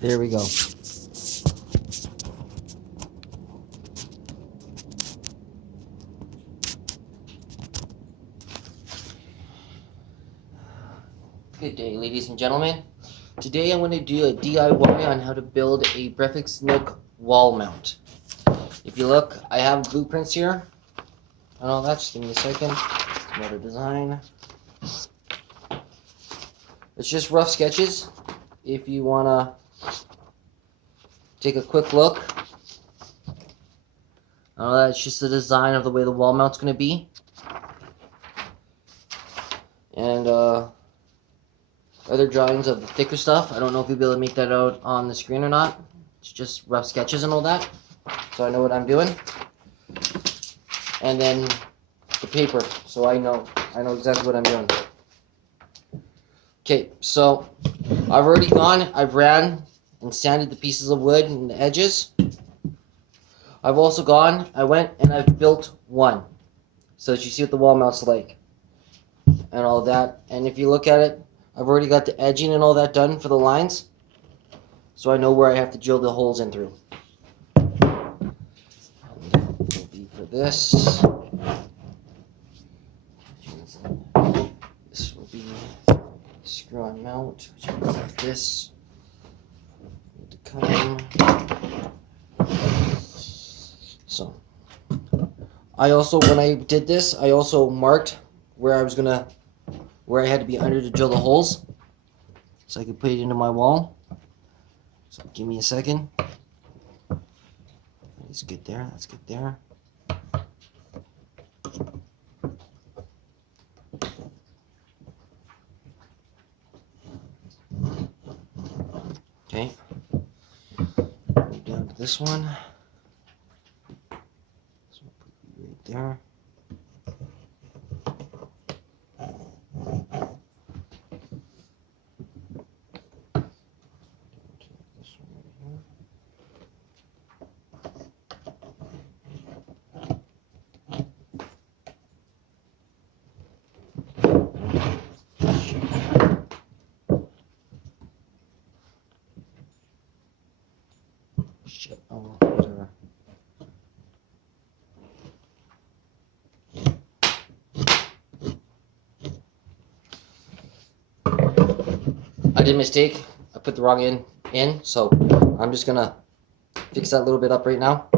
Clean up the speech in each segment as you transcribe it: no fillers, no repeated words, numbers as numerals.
There we go. Good day, ladies and gentlemen. Today I'm going to do a DIY on how to build a breakfast nook wall mount. If you look, I have blueprints here and all that. Just give me a second. Another design. It's just rough sketches. If you want to take a quick look, it's just the design of the way the wall mount's going to be. And other drawings of the thicker stuff. I don't know if you'll be able to make that out on the screen or not. It's just rough sketches and all that. So I know what I'm doing. And then the paper, so I know exactly what I'm doing. Okay, so I've ran and sanded the pieces of wood and the edges. I went and I've built one. So that you see what the wall mount's like. And all that. And if you look at it, I've already got the edging and all that done for the lines. So I know where I have to drill the holes in through. And that will be for this. This will be screw on mount, which looks like this. Need to come. So I also, when I did this, I also marked where I had to be under to drill the holes, so I could put it into my wall. So give me a second. Let's get there. Let's get there. Okay. Move down to this one. So I'll put it right there. Shit, oh, whatever. I did a mistake. I put the wrong end in, so I'm just gonna fix that a little bit up right now.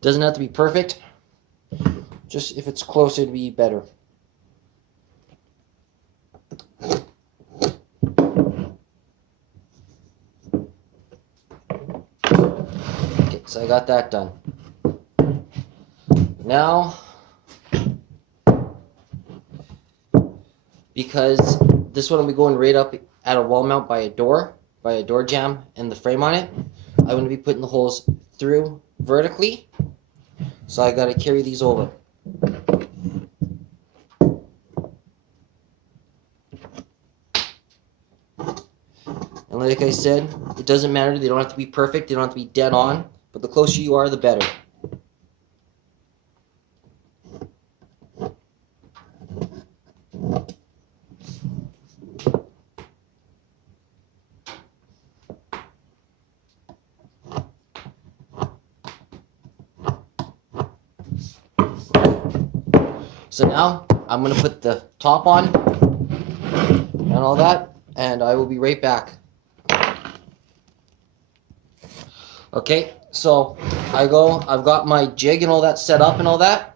Doesn't have to be perfect. Just if it's close, it'd be better. Okay, so I got that done. Now, because this one will be going right up at a wall mount by a door jamb and the frame on it, I'm going to be putting the holes through vertically. So I got to carry these over. And like I said, it doesn't matter. They don't have to be perfect. They don't have to be dead on. But the closer you are, the better. So now I'm going to put the top on and all that, and I will be right back. Okay, so I've got my jig and all that set up and all that,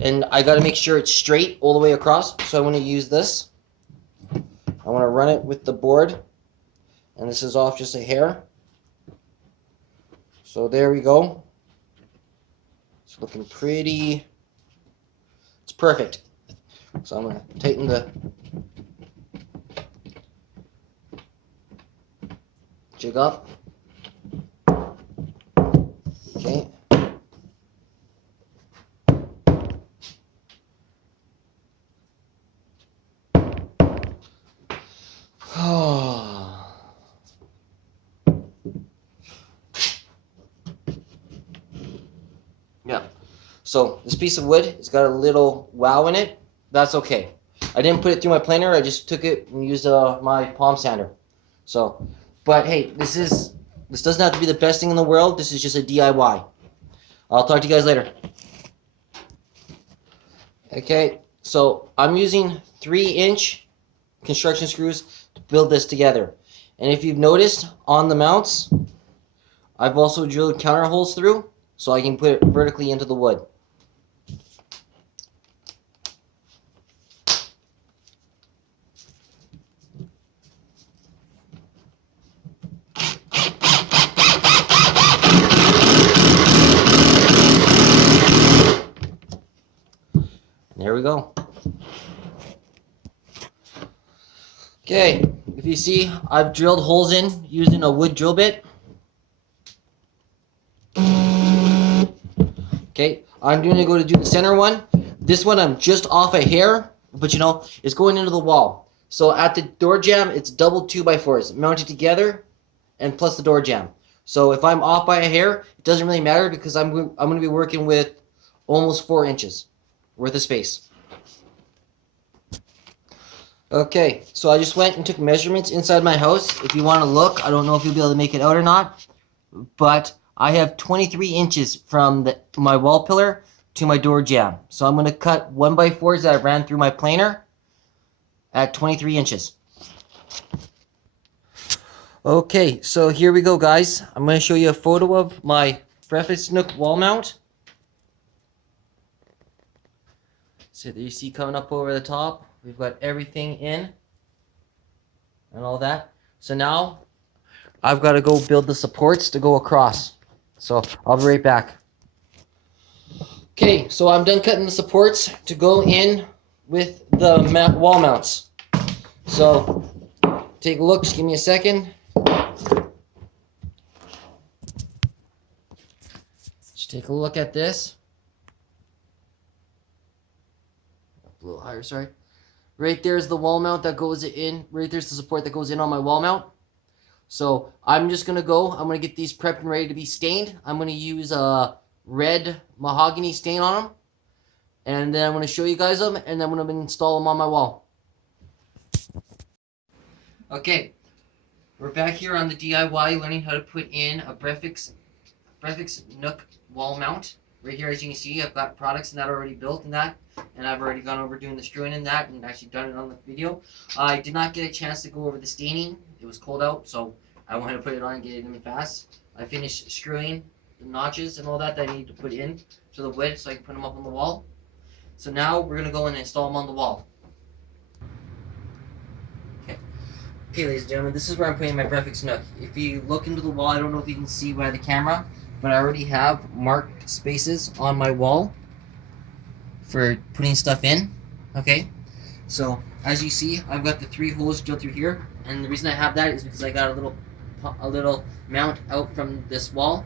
and I got to make sure it's straight all the way across. So I'm going to use this. I want to run it with the board, and this is off just a hair. So there we go. It's looking pretty. It's perfect. So I'm going to tighten the jig up. Okay. Yeah. So this piece of wood has got a little wow in it. That's okay. I didn't put it through my planer. I just took it and used my palm sander. So, but hey, this doesn't have to be the best thing in the world. This is just a DIY. I'll talk to you guys later. Okay, so I'm using 3-inch construction screws to build this together. And if you've noticed on the mounts, I've also drilled counter holes through so I can put it vertically into the wood. There we go. Okay, if you see, I've drilled holes in using a wood drill bit. Okay, I'm going to go to do the center one. This one I'm just off a hair, but you know, it's going into the wall. So at the door jamb, it's double 2x4s mounted together and plus the door jamb. So if I'm off by a hair, it doesn't really matter because I'm going to be working with almost 4 inches worth of space. Okay, so I just went and took measurements inside my house. If you want to look, I don't know if you'll be able to make it out or not, but I have 23 inches from my wall pillar to my door jamb. So I'm going to cut 1x4s that I ran through my planer at 23 inches. Okay, so here we go, guys. I'm going to show you a photo of my Breakfast Nook wall mount. So there you see coming up over the top. We've got everything in and all that. So now I've got to go build the supports to go across. So I'll be right back. Okay, so I'm done cutting the supports to go in with the wall mounts. So take a look, just give me a second. Just take a look at this. A little higher, sorry. Right there's the wall mount that goes in. Right there's the support that goes in on my wall mount. So I'm just going to go. I'm going to get these prepped and ready to be stained. I'm going to use a red mahogany stain on them. And then I'm going to show you guys them. And then I'm going to install them on my wall. Okay. We're back here on the DIY learning how to put in a Breakfast Nook wall mount. Right here, as you can see, I've got products in that already built in that. And I've already gone over doing the screwing in that and actually done it on the video. I did not get a chance to go over the staining. It was cold out, so I wanted to put it on and get it in fast. I finished screwing the notches and all that I need to put in to the wood so I can put them up on the wall. So now we're going to go and install them on the wall. Okay, ladies and gentlemen, this is where I'm putting my Breakfast Nook. If you look into the wall, I don't know if you can see by the camera, but I already have marked spaces on my wall for putting stuff in. Okay, so as you see, I've got the 3 holes drilled through here, and the reason I have that is because I got a little mount out from this wall,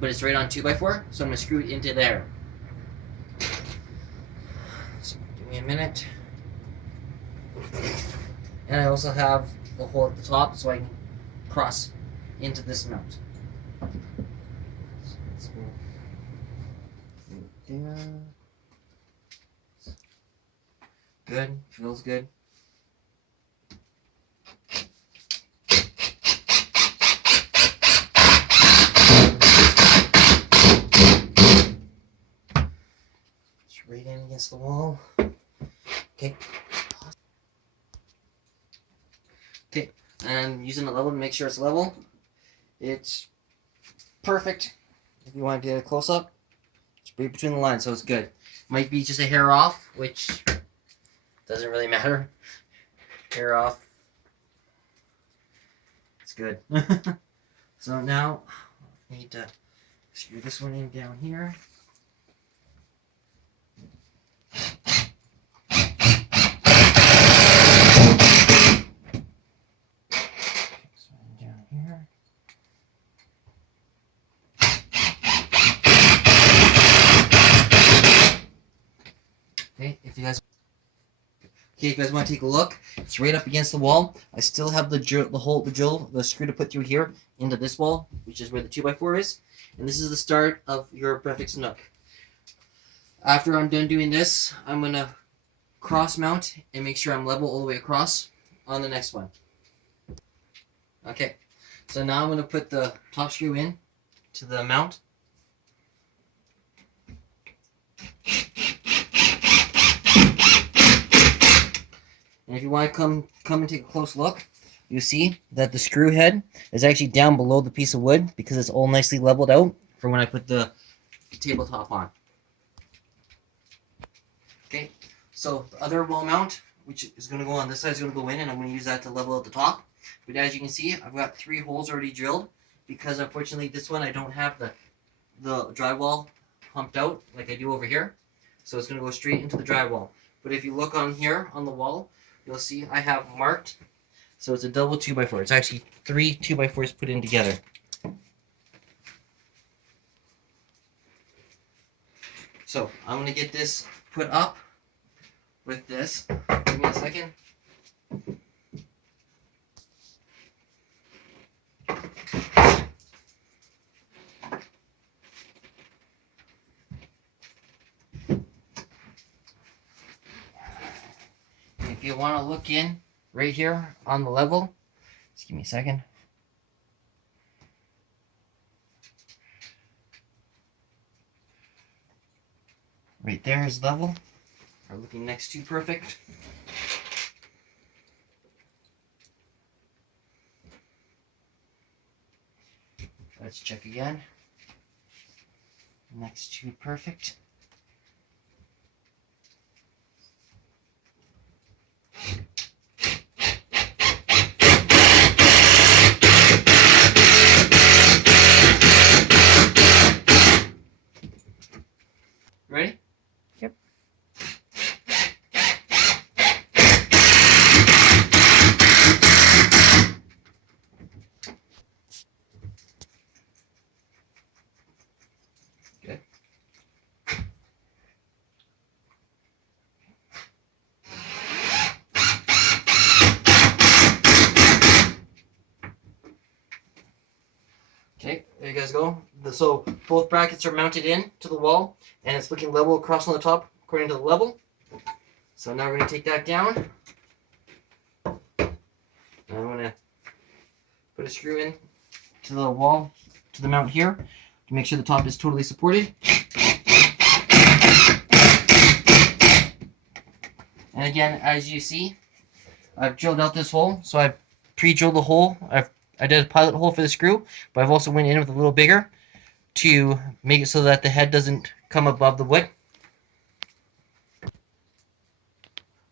but it's right on 2x4, so I'm gonna screw it into there. So give me a minute. And I also have the hole at the top so I can cross into this mount. So let's go right there. Good, feels good. Just right in against the wall. Okay. Okay, and using a level to make sure it's level. It's perfect. If you want to get a close up, it's right between the lines, so it's good. Might be just a hair off, which doesn't really matter. Hair off. It's good. So now I need to screw this one in down here. Okay, if you guys want to take a look, it's right up against the wall. I still have the drill screw to put through here into this wall, which is where the 2x4 is. And this is the start of your Breakfast Nook. After I'm done doing this, I'm going to cross mount and make sure I'm level all the way across on the next one. Okay, so now I'm going to put the top screw in to the mount. And if you want to come and take a close look, you see that the screw head is actually down below the piece of wood because it's all nicely leveled out for when I put the tabletop on. Okay, so the other wall mount, which is going to go on this side, is going to go in, and I'm going to use that to level out the top. But as you can see, I've got 3 holes already drilled because unfortunately this one I don't have the drywall pumped out like I do over here. So it's going to go straight into the drywall. But if you look on here on the wall, you'll see I have marked. So it's a double 2x4. It's actually 3 2x4s put in together. So I'm going to get this put up with this. Give me a second. If you want to look in right here on the level, just give me a second. Right there is level. Are looking next to perfect. Let's check again. Next to perfect. Ready? Yep. Good. Okay, there you guys go. So both brackets are mounted in to the wall, and it's looking level across on the top according to the level. So now we're going to take that down. And I'm going to put a screw in to the wall, to the mount here, to make sure the top is totally supported. And again, as you see, I've drilled out this hole. So I've pre-drilled the hole. I did a pilot hole for the screw, but I've also went in with a little bigger to make it so that the head doesn't come above the wood.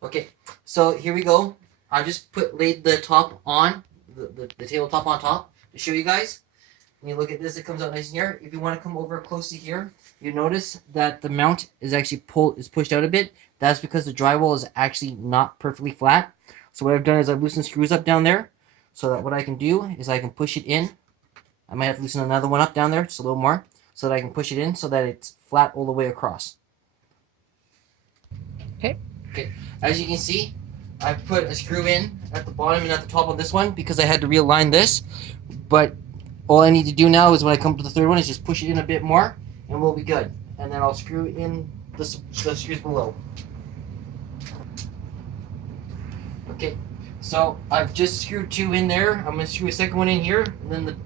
Okay, so here we go. I just laid the top on, the tabletop on top to show you guys. When you look at this, it comes out nice and here. If you want to come over close to here, you notice that the mount is actually pushed out a bit. That's because the drywall is actually not perfectly flat. So what I've done is I've loosened screws up down there, so that what I can do is I can push it in. I might have to loosen another one up down there, just a little more, so that I can push it in so that it's flat all the way across. Okay. Okay. As you can see, I put a screw in at the bottom and at the top of this one because I had to realign this. But all I need to do now is when I come to the third one is just push it in a bit more and we'll be good. And then I'll screw in the screws below. Okay, so I've just screwed 2 in there. I'm going to screw a second one in here, and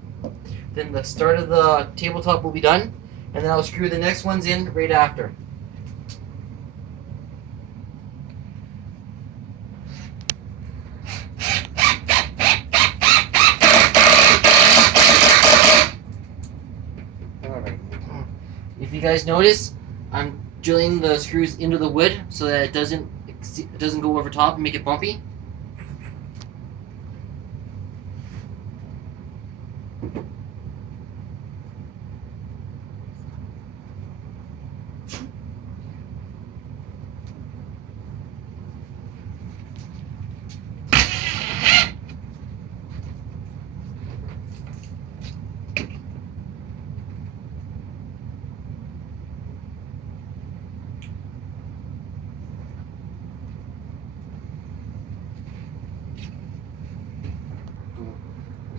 then the start of the tabletop will be done. And then I'll screw the next ones in right after. If you guys notice, I'm drilling the screws into the wood so that it doesn't go over top and make it bumpy.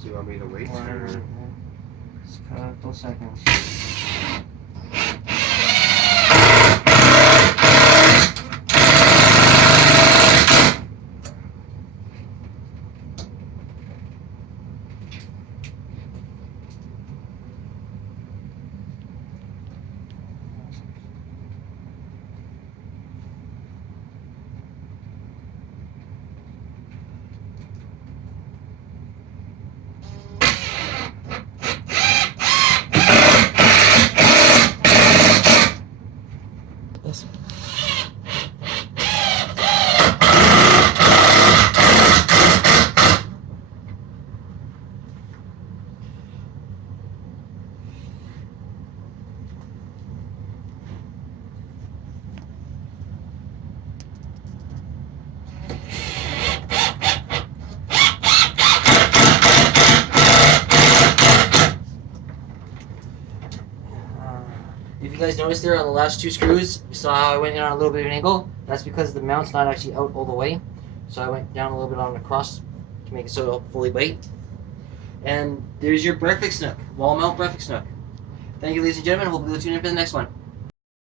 Do you want me to wait? Just a couple seconds. If you guys noticed there on the last 2 screws, you saw how I went in on a little bit of an angle? That's because the mount's not actually out all the way. So I went down a little bit on the cross to make it so it'll fully weight. And there's your breakfast nook, wall mount breakfast nook. Thank you, ladies and gentlemen. We'll be tuning in for the next one.